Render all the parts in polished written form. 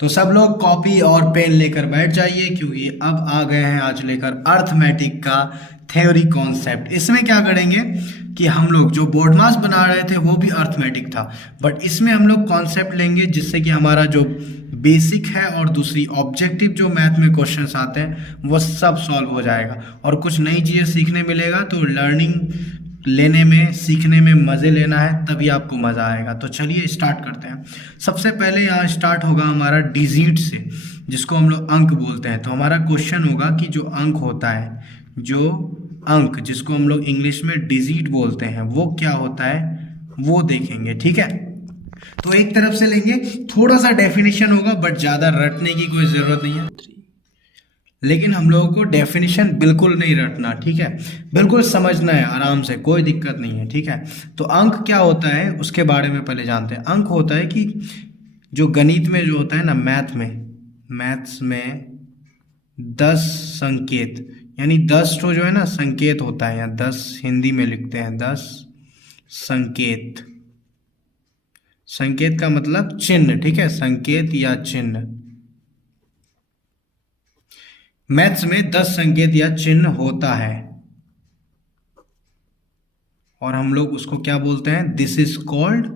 तो सब लोग कॉपी और पेन लेकर बैठ जाइए क्योंकि अब आ गए हैं आज लेकर अर्थमेटिक का थ्योरी कॉन्सेप्ट। इसमें क्या करेंगे कि हम लोग जो बोर्ड मास बना रहे थे वो भी अर्थमेटिक था, बट इसमें हम लोग कॉन्सेप्ट लेंगे जिससे कि हमारा जो बेसिक है और दूसरी ऑब्जेक्टिव जो मैथ में क्वेश्चंस आते हैं वो सब सॉल्व हो जाएगा और कुछ नई चीज़ें सीखने मिलेगा। तो लर्निंग लेने में, सीखने में मज़े लेना है, तभी आपको मज़ा आएगा। तो चलिए स्टार्ट करते हैं। सबसे पहले यहाँ स्टार्ट होगा हमारा डिजिट से, जिसको हम लोग अंक बोलते हैं। तो हमारा क्वेश्चन होगा कि जो अंक होता है, जो अंक जिसको हम लोग इंग्लिश में डिजिट बोलते हैं, वो क्या होता है वो देखेंगे। ठीक है, तो एक तरफ से लेंगे, थोड़ा सा डेफिनेशन होगा बट ज़्यादा रटने की कोई ज़रूरत नहीं है। लेकिन हम लोगों को डेफिनेशन बिल्कुल नहीं रटना, ठीक है, बिल्कुल समझना है आराम से, कोई दिक्कत नहीं है। ठीक है, तो अंक क्या होता है उसके बारे में पहले जानते हैं। अंक होता है कि जो गणित में जो होता है ना, मैथ्स में 10 संकेत, यानी 10 तो जो है ना संकेत होता है, या 10 हिंदी में लिखते हैं 10 संकेत। संकेत का मतलब चिन्ह, ठीक है, संकेत या चिन्ह। मैथ्स में 10 संकेत या चिन्ह होता है और हम लोग उसको क्या बोलते हैं, this is called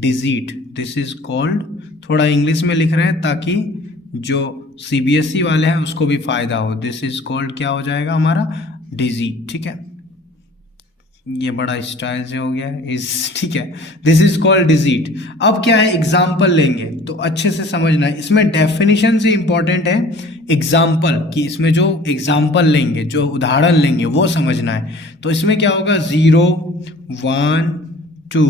digit. This is called, थोड़ा इंग्लिश में लिख रहे हैं ताकि जो सीबीएसई वाले हैं उसको भी फायदा हो। दिस इज कॉल्ड क्या हो जाएगा हमारा, डिजिट। ठीक है, ये बड़ा स्टाइल से हो गया इस, ठीक है, दिस इज कॉल्ड डिजिट। अब क्या है, एग्जाम्पल लेंगे तो अच्छे से समझना है। इसमें डेफिनेशन से इंपॉर्टेंट है एग्जाम्पल, कि इसमें जो एग्जाम्पल लेंगे, जो उदाहरण लेंगे वो समझना है। तो इसमें क्या होगा, 0 1 2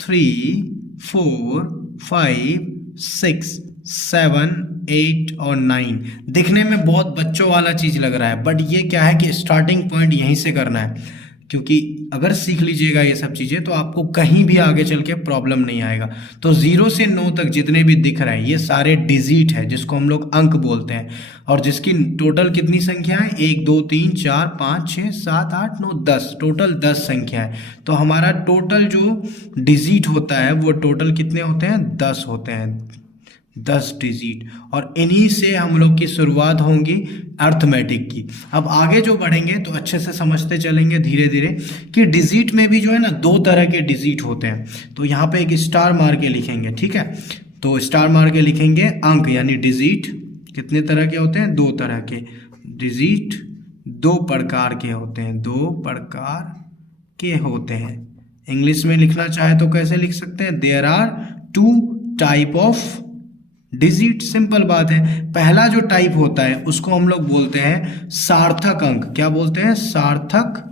3 4 5 6 7 8 और 9। दिखने में बहुत बच्चों वाला चीज लग रहा है, बट ये क्या है कि स्टार्टिंग पॉइंट यहीं से करना है, क्योंकि अगर सीख लीजिएगा ये सब चीज़ें तो आपको कहीं भी आगे चल के प्रॉब्लम नहीं आएगा। तो 0 से 9 तक जितने भी दिख रहे हैं ये सारे डिजिट है, जिसको हम लोग अंक बोलते हैं, और जिसकी टोटल कितनी संख्या है, 1 2 3 4 5 6 7 8 9 10, टोटल 10 संख्या है। तो हमारा टोटल जो डिजिट होता है वो टोटल कितने होते हैं, 10 होते हैं, 10 डिजिट। और इन्हीं से हम लोग की शुरुआत होगी अर्थमेटिक की। अब आगे जो बढ़ेंगे तो अच्छे से समझते चलेंगे धीरे धीरे कि डिजिट में भी जो है ना 2 तरह के डिजिट होते हैं। तो यहाँ पे एक स्टार मार के लिखेंगे, ठीक है, तो स्टार मार के लिखेंगे अंक यानी डिजिट कितने तरह के होते हैं, 2 तरह के डिजिट, 2 प्रकार के होते हैं, 2 प्रकार के होते हैं। इंग्लिश में लिखना चाहे तो कैसे लिख सकते हैं, there are 2 type of digit. Simple बात है, पहला जो टाइप होता है उसको हम लोग बोलते हैं सार्थक अंक। क्या बोलते हैं, सार्थक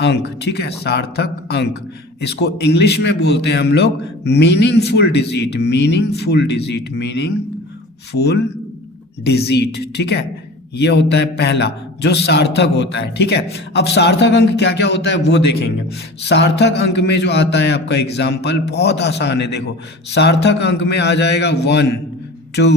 अंक। ठीक है, सार्थक अंक, इसको इंग्लिश में बोलते हैं हम लोग meaningful digit, meaningful digit, meaningful digit. ठीक है, ये होता है पहला जो सार्थक होता है। ठीक है, अब सार्थक अंक क्या क्या होता है वो देखेंगे। सार्थक अंक में जो आता है आपका एग्जाम्पल बहुत आसान है, देखो सार्थक अंक में आ जाएगा 1 2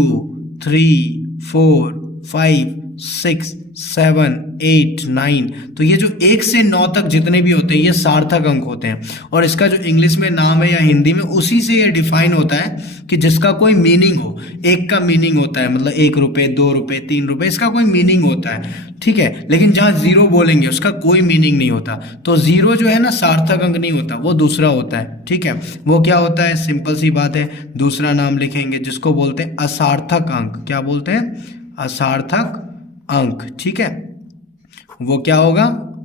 3 4 5 6 7 8 9। तो ये जो 1 से 9 तक जितने भी होते हैं ये सार्थक अंक होते हैं, और इसका जो इंग्लिश में नाम है या हिंदी में उसी से ये डिफाइन होता है कि जिसका कोई मीनिंग हो। एक का मीनिंग होता है मतलब 1 रुपये 2 रुपये 3 रुपये, इसका कोई मीनिंग होता है। ठीक है, लेकिन जहाँ 0 बोलेंगे उसका कोई मीनिंग नहीं होता। तो 0 जो है ना सार्थक अंक नहीं होता, वो दूसरा होता है। ठीक है, वो क्या होता है, सिंपल सी बात है, दूसरा नाम लिखेंगे जिसको बोलते हैं असार्थक अंक। क्या बोलते हैं, असार्थक अंक। ठीक है, वो क्या होगा,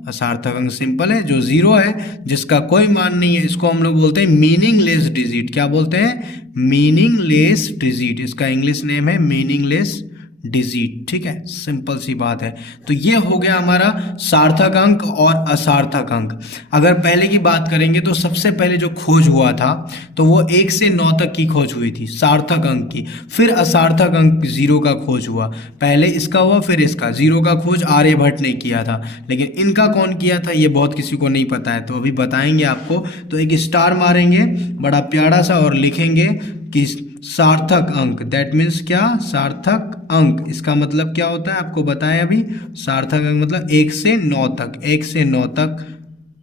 असार्थक अंक सिंपल है, जो 0 है जिसका कोई मान नहीं है, इसको हम लोग बोलते हैं मीनिंगलेस डिजिट। क्या बोलते हैं, मीनिंगलेस डिजिट, इसका इंग्लिश नेम है मीनिंगलेस डिजिट। ठीक है, सिंपल सी बात है। तो ये हो गया हमारा सार्थक अंक और असार्थक अंक। अगर पहले की बात करेंगे तो सबसे पहले जो खोज हुआ था तो वो 1 से 9 तक की खोज हुई थी सार्थक अंक की, फिर असार्थक अंक 0 का खोज हुआ, पहले इसका हुआ फिर इसका। 0 का खोज आर्यभट्ट ने किया था, लेकिन इनका कौन किया था ये बहुत किसी को नहीं पता है, तो अभी बताएंगे आपको। तो एक स्टार मारेंगे बड़ा प्यारा सा और लिखेंगे कि सार्थक अंक, दैट मीन्स क्या, सार्थक अंक, इसका मतलब क्या होता है आपको बताया अभी। सार्थक अंक मतलब 1 से 9 तक, 1 से 9 तक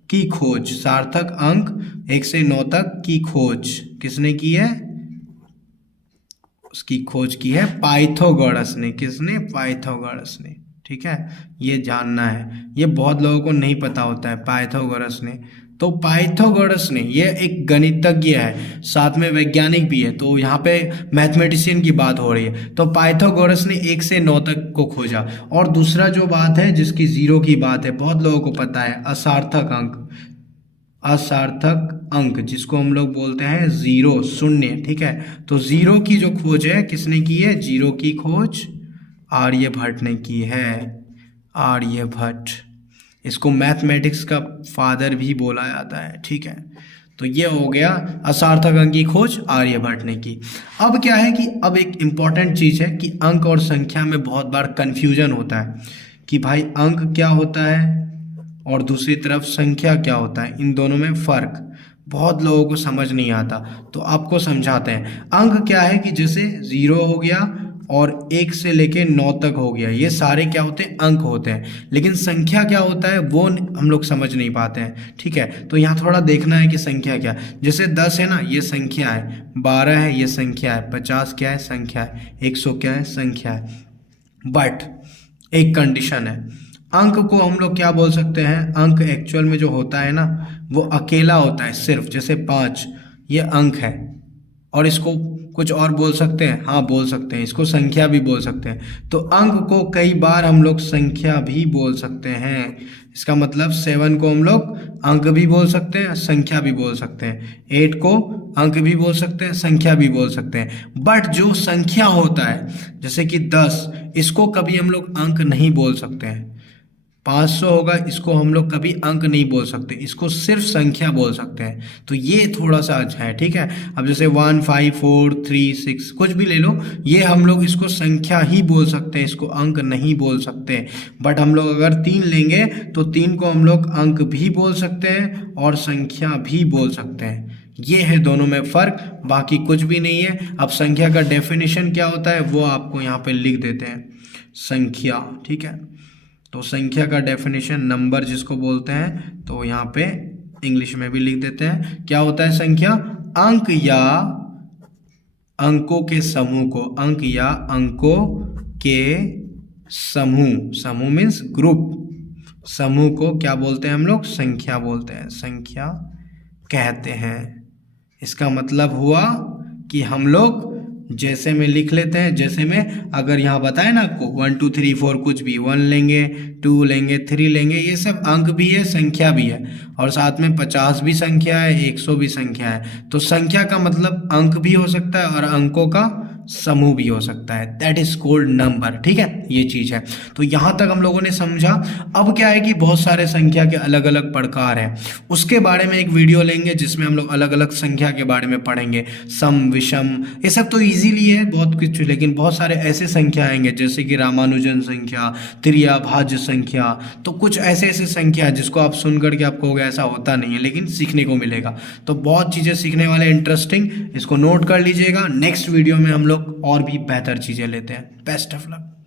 की खोज। सार्थक अंक 1 से 9 तक की खोज किसने की है, उसकी खोज की है पाइथागोरस ने। किसने? पाइथागोरस ने। ठीक है, ये जानना है, ये बहुत लोगों को नहीं पता होता है, पाइथागोरस ने। तो पाइथागोरस ने, ये एक गणितज्ञ है, साथ में वैज्ञानिक भी है, तो यहाँ पे मैथमेटिशियन की बात हो रही है। तो पाइथागोरस ने 1 से 9 तक को खोजा। और दूसरा जो बात है, जिसकी जीरो की बात है, बहुत लोगों को पता है, असार्थक अंक। असार्थक अंक जिसको हम लोग बोलते हैं जीरो, शून्य। ठीक है, तो जीरो की जो खोज है किसने की है? जीरो की खोज आर्यभट्ट ने की है। आर्यभट्ट, इसको मैथमेटिक्स का फादर भी बोला जाता है। ठीक है, तो ये हो गया असार्थक अंक की खोज आर्यभट्ट ने की। अब क्या है कि अब एक इम्पॉर्टेंट चीज़ है कि अंक और संख्या में बहुत बार कन्फ्यूजन होता है कि भाई अंक क्या होता है और दूसरी तरफ संख्या क्या होता है, इन दोनों में फ़र्क बहुत लोगों को समझ नहीं आता। तो आपको समझाते हैं। अंक क्या है कि जैसे 0 हो गया और 1 से लेके 9 तक हो गया, ये सारे क्या होते हैं? अंक होते हैं। लेकिन संख्या क्या होता है वो हम लोग समझ नहीं पाते हैं। ठीक है, तो यहाँ थोड़ा देखना है कि संख्या क्या है। जैसे 10 है ना, ये संख्या है, 12 है, ये संख्या है, 50 क्या है? संख्या है, 100 क्या है? संख्या है। बट एक कंडीशन है, अंक को हम लोग क्या बोल सकते हैं? अंक एक्चुअल में जो होता है ना, वो अकेला होता है सिर्फ। जैसे 5 ये अंक है, और इसको कुछ और बोल सकते हैं? हाँ बोल सकते हैं, इसको संख्या भी बोल सकते हैं। तो अंक को कई बार हम लोग संख्या भी बोल सकते हैं। इसका मतलब 7 को हम लोग अंक भी बोल सकते हैं, संख्या भी बोल सकते हैं। 8 को अंक भी बोल सकते हैं, संख्या भी बोल सकते हैं। बट जो संख्या होता है, जैसे कि 10, इसको कभी हम लोग अंक नहीं बोल सकते हैं। 500 होगा, इसको हम लोग कभी अंक नहीं बोल सकते, इसको सिर्फ संख्या बोल सकते हैं। तो ये थोड़ा सा अच्छा है। ठीक है, अब जैसे 1 5 4 3 6 कुछ भी ले लो, ये हम लोग इसको संख्या ही बोल सकते हैं, इसको अंक नहीं बोल सकते। बट हम लोग अगर 3 लेंगे तो 3 को हम लोग अंक भी बोल सकते हैं और संख्या भी बोल सकते हैं। ये है दोनों में फ़र्क, बाकी कुछ भी नहीं है। अब संख्या का डेफिनेशन क्या होता है वो आपको यहाँ पे लिख देते हैं, संख्या। ठीक है, तो संख्या का डेफिनेशन, नंबर जिसको बोलते हैं, तो यहाँ पे इंग्लिश में भी लिख देते हैं। क्या होता है संख्या? अंक या अंकों के समूह को, अंक या अंकों के समूह, समूह मीन्स ग्रुप, समूह को क्या बोलते हैं हम लोग? संख्या बोलते हैं, संख्या कहते हैं। इसका मतलब हुआ कि हम लोग जैसे में लिख लेते हैं, जैसे में अगर यहाँ बताए ना आपको 1 2 3 4 कुछ भी, 1 लेंगे, 2 लेंगे, 3 लेंगे, ये सब अंक भी है, संख्या भी है, और साथ में 50 भी संख्या है, 100 भी संख्या है। तो संख्या का मतलब अंक भी हो सकता है और अंकों का समूह भी हो सकता है, दैट इज कॉल्ड नंबर। ठीक है, ये चीज़ है। तो यहाँ तक हम लोगों ने समझा। अब क्या है कि बहुत सारे संख्या के अलग अलग प्रकार हैं, उसके बारे में एक वीडियो लेंगे जिसमें हम लोग अलग अलग संख्या के बारे में पढ़ेंगे, सम विषम, ये सब तो इजीली है बहुत कुछ, लेकिन बहुत सारे ऐसे संख्या आएंगे जैसे कि रामानुजन संख्या, त्रिभाज्य संख्या, तो कुछ ऐसे ऐसे संख्या है जिसको आप सुन करके आपको होगा ऐसा होता नहीं है, लेकिन सीखने को मिलेगा। तो बहुत चीज़ें सीखने वाले, इंटरेस्टिंग, इसको नोट कर लीजिएगा। नेक्स्ट वीडियो में हम लोग और भी बेहतर चीज़ें लेते हैं। Best of luck.